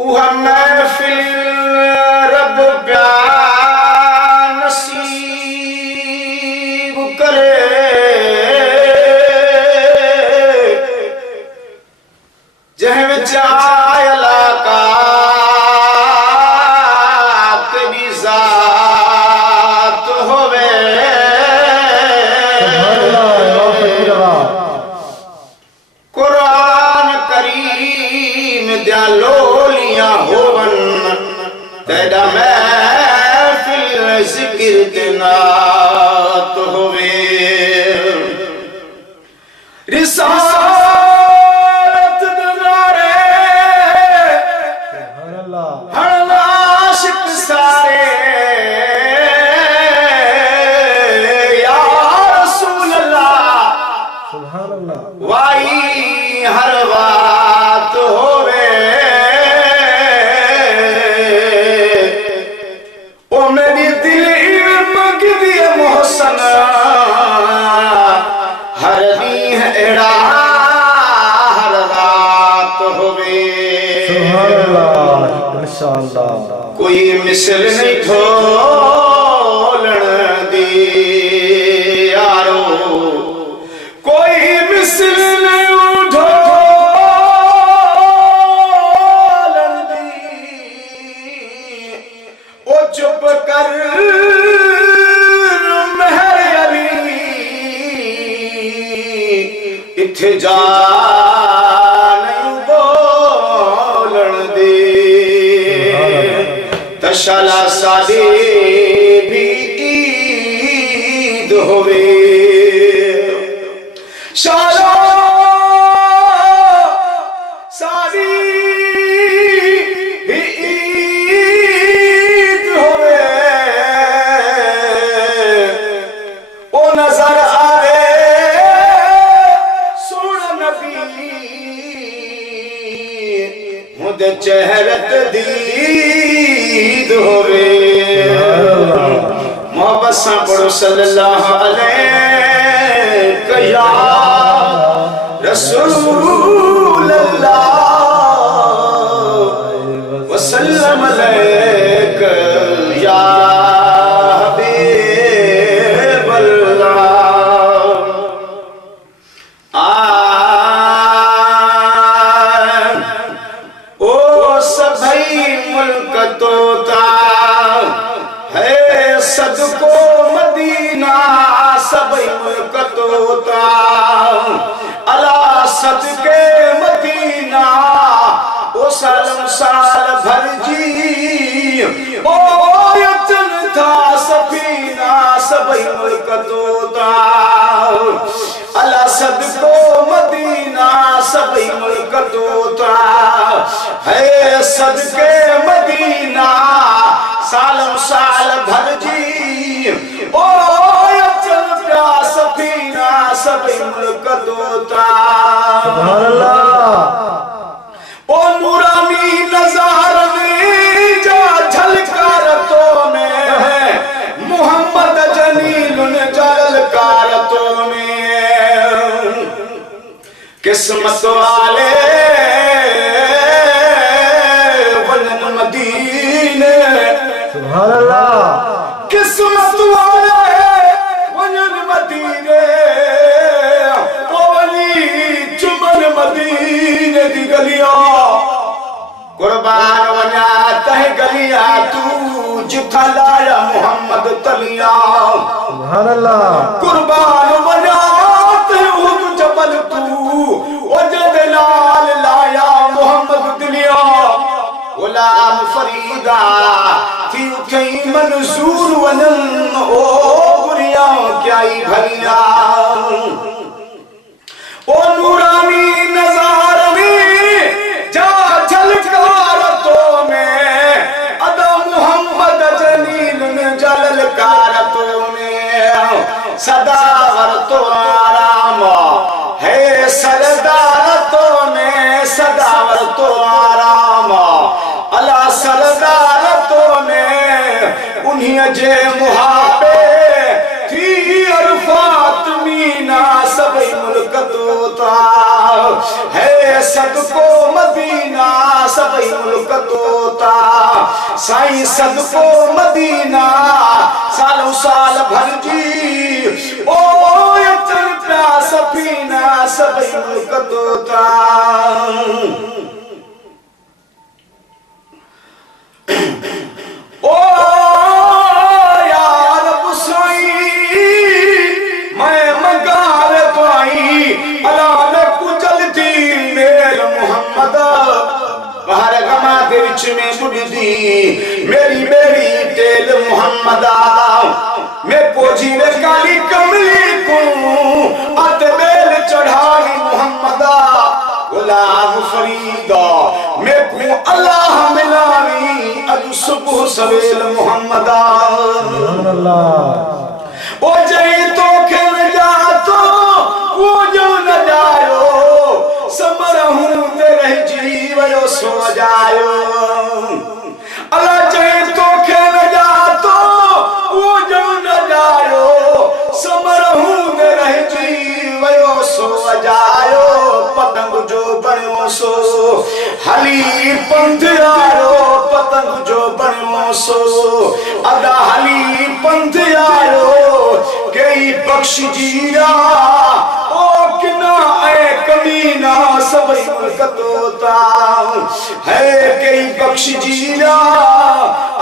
वह महफिल रब प्यार नसीब करे, जह विच आयला का तेरी जात होवे। कुरान करीम दिया लोलियां होवन, तेरा महफिल जिक्र ते नात होवे। रिसालत दुलारे हर आशिक सारे, या रसूल अल्लाह सुभान अल्लाह वाई हर बात होवे। ओ मेरी दिल मंग दिए मोहसन, हर दी एड़ा हर रात होवे। सुभान अल्लाह इंशाअल्लाह। कोई मिसल नहीं ढोलन दी यारो, कोई मिसल नहीं ढोलन दी। ओ चुप कर मेहर अली, इत्थे जा नहीं बोलन दे। तशाला सादे भी ईद होवे, शाला सादी भी ईद होवे। ओ नजर आवे सोना नबी, मुझे चेहरत दीद होवे। मोहब्बत से पढ़ो सल्लल्लाहु अलैहि या रसूल अल्लाह वसल्लम अलैका या हबीब अल्लाह। ओ सभी मुल्क तोता है, सदको मदीना सभी मुल्क तोता। अला सदके मदीना ओ सालम साल भर जी, ओ यतन था सफीना सभी मुल्क तोता। अला सदको मदीना सभी मुल्क तोता है, सदके मदीना सालम साल भर जी। ओ यतन था सफीना सभी मुल्क तोता। सुभान अल्लाह। ओ नूरानी नज़ारा में जा झलकारतों में, मोहम्मद जलील ने झलकारतों में। किस्मत वाले वलन मदीने, सुभान अल्लाह। किस्मत वाले वलन मदीने, ओली चुमन मदीने दी गलियां। कुर्बान वना तह गलिया तू, जिथा लाया मोहम्मद तलिया। सुभान अल्लाह। कुर्बान वना तह उद जबल तू, वजद लाल लाया मोहम्मद तलिया। गुलाम फरीदा थी उठई मंसूर वनन, ओ गुरिया क्या ही भलिया। ओ नूरानी नज़ारा में जा झलकारतों में, अदा मोहम्मद जलील ने झलकारतों में। सदावर तो आराम है सरदारतों में, सदावर तो आराम अला सरदारतों में। उन्हीं जे मुहाबे थी अरफात मीना सभी मुल्क तोता है, सदको मदीना सभी मुल्क मुल्क तोता साईं सदको मदीना सालों साल भरजी ओ अचन पिया सफीना सभई मुल्क तोता ओ यार साईं मैं मगार तो आई अला में कुचलती मेरे मोहम्मद बाहर गमा दे विच में बुढ़दी मेरी मेरी तेल मोहम्मदा मैं पोजी ने काली कमली को अत बेल चढ़ाई मोहम्मदा गुलाम फरीदा मैं को अल्लाह मिलावी अज सुबह सवेल मोहम्मदा अल्लाह ओ जई तो खेल जा तो वो जो न जायो समरहूं ते रह जीवयो सो जायो अल्लाह जई तो खेल जा तो वो जो न जायो समरहूं ते रह जीवयो सो जायो पतंग जो बणियो सो हली पंथ आयो पतंग जो बणियो सो अदा हली पंथ आयो कई बख्श जीरा ओ किना ए कमीना सभई मुल्क तोता है कई बख्श जीरा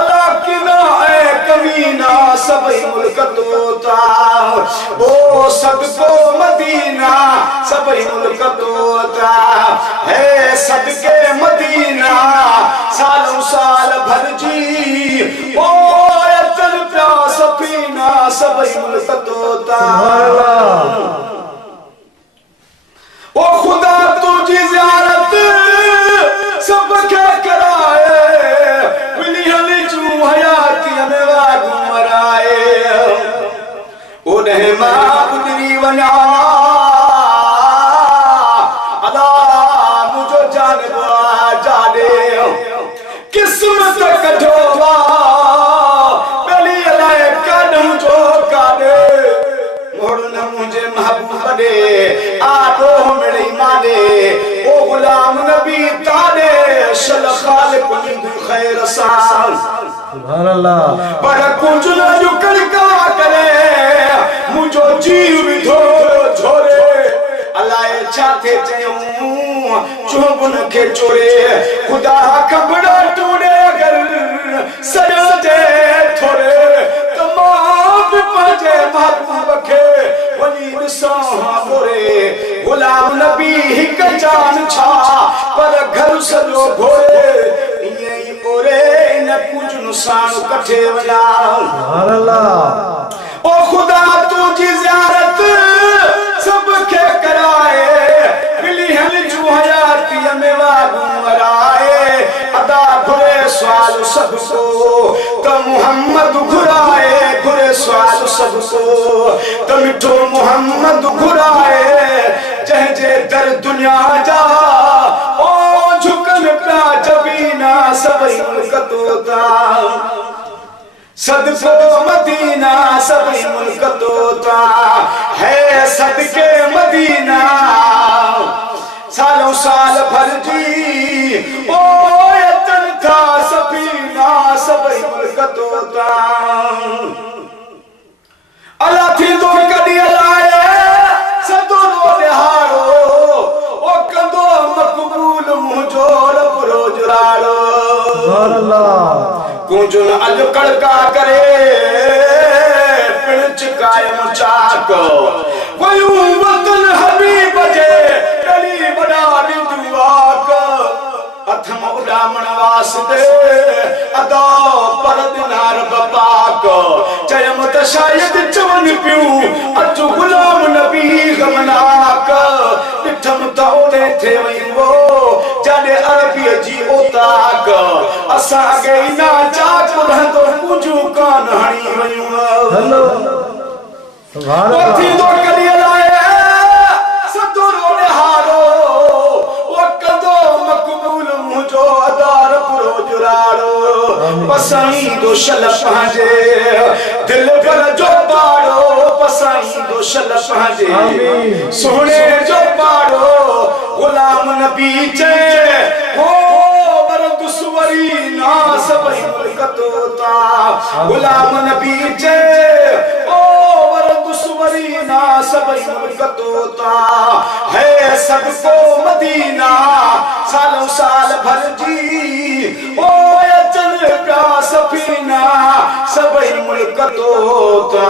अदा किना ए कमीना सभई मुल्क तोता ओ सदको मदीना सभई मुल्क तोता है सदके मदीना सालों साल भरजी ओ अचन पिया सफीना सभई मुल्क तोता ओ खुदा तुझी ज़ियारत सबके कराए मिली हली चू हयाती में वागू मराए ओ रहमा गुजरी वना अदा मुझो जान जाने किस्मत कठोवा गली अलाए कानू जो काने मोड़न मुझे महबूब दे आदो मिली माने ओ गुलाम नबी ताने सल खालिक मिन खैर साल सुभान अल्लाह पर कुछ न जुकड़ का करे मुझो जीव विधो झोरे अलाए छाते चयूं चुबन के चोरे खुदा खबड़ा टूड़े अगर सजो जे थोरे तमाम पाजे महबूब के वनी साहा मोरे गुलाम नबी हिक जान छा पर घर सजो घोरे ये ओरे न कुछ नुसान कठे वना सुभान अल्लाह ओ खुदा तुझी ज़ियारत सबके कराए मिली हल जू हयाती में वागू मराए अदा घुरे सवाल सबको तो मोहम्मद घुराए घुरे सवाल सबको तो मिठो मोहम्मद घुराए जह जे दर दुनिया जा ओ झुकन पिया जबीना सभई मुल्क तोता सदको मदीना सभई मुल्क तोता है सदके मदीना सालों साल भरजी ओ अचन था सफीना सभई मुल्क तोता अल्लाह थी दो कदी अलाए सदो निहारो ओ कंदो मकबूल मुझो रब रोजराड़ो सुभान अल्लाह कुंजुन अज कड़का करे पिणच कायम चाक वयूं वतन हबीब जे गली बडारी दुआक अथम उडामण वास्ते अदा पर दिनार बपाक चयम त शायद चवन पियूं अचु गुलाम नबी गमनाक ॾिठम त ओॾे थे वयो जाने अरबी जी ओताक असां अॻे ई ना चाक रहंदो कुझु कान हणी वयूं हेलो सुभान ओ अल्लाह थींदो कॾहिं अलाए सदो रोने हारो ओ कंदो मक़बूल मुंहिंजो अदार पुरो जुराड़ो पसाईंदो शल पंहिंजे दिल भर जो पाड़ो पसाईंदो शल पंहिंजे सोने जो पाड़ो गुलाम नबी चए हो बर दुश्मन तोता गुलाम नबी जे ओ वरद सुवरीना सभई मुल्क तोता है सबको मदीना सालों साल भर जी ओ चल का सफीना सभई मुल्क तोता